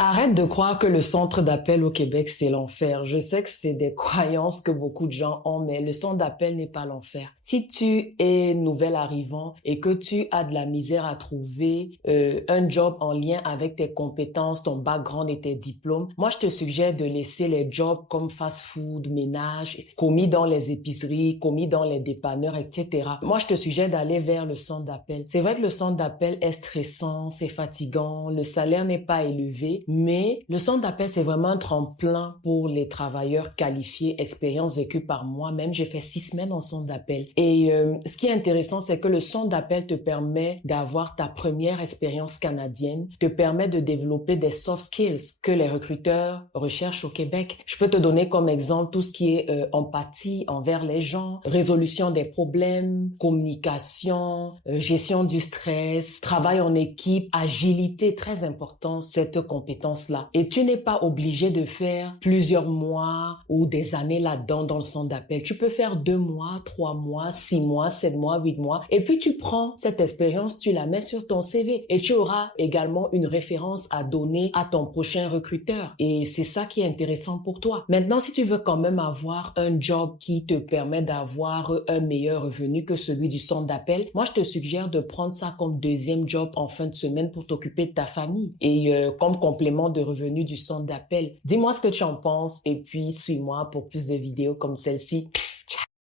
Arrête de croire que le centre d'appel au Québec, c'est l'enfer. Je sais que c'est des croyances que beaucoup de gens ont, mais le centre d'appel n'est pas l'enfer. Si tu es nouvel arrivant et que tu as de la misère à trouver un job en lien avec tes compétences, ton background et tes diplômes, moi, je te suggère de laisser les jobs comme fast-food, ménage, commis dans les épiceries, commis dans les dépanneurs, etc. Moi, je te suggère d'aller vers le centre d'appel. C'est vrai que le centre d'appel est stressant, c'est fatigant, le salaire n'est pas élevé, mais le centre d'appel, c'est vraiment un tremplin pour les travailleurs qualifiés, expérience vécue par moi-même. J'ai fait 6 semaines en centre d'appel. Et ce qui est intéressant, c'est que le centre d'appel te permet d'avoir ta première expérience canadienne, te permet de développer des soft skills que les recruteurs recherchent au Québec. Je peux te donner comme exemple tout ce qui est empathie envers les gens, résolution des problèmes, communication, gestion du stress, travail en équipe, agilité, très important, cette compétence-là. Et tu n'es pas obligé de faire plusieurs mois ou des années là-dedans dans le centre d'appel. Tu peux faire 2 mois, 3 mois, 6 mois, 7 mois, 8 mois. Et puis tu prends cette expérience, tu la mets sur ton CV et tu auras également une référence à donner à ton prochain recruteur. Et c'est ça qui est intéressant pour toi. Maintenant, si tu veux quand même avoir un job qui te permet d'avoir un meilleur revenu que celui du centre d'appel, moi, je te suggère de prendre ça comme deuxième job en fin de semaine pour t'occuper de ta famille et comme complément de revenu du centre d'appel. Dis-moi ce que tu en penses et puis suis-moi pour plus de vidéos comme celle-ci.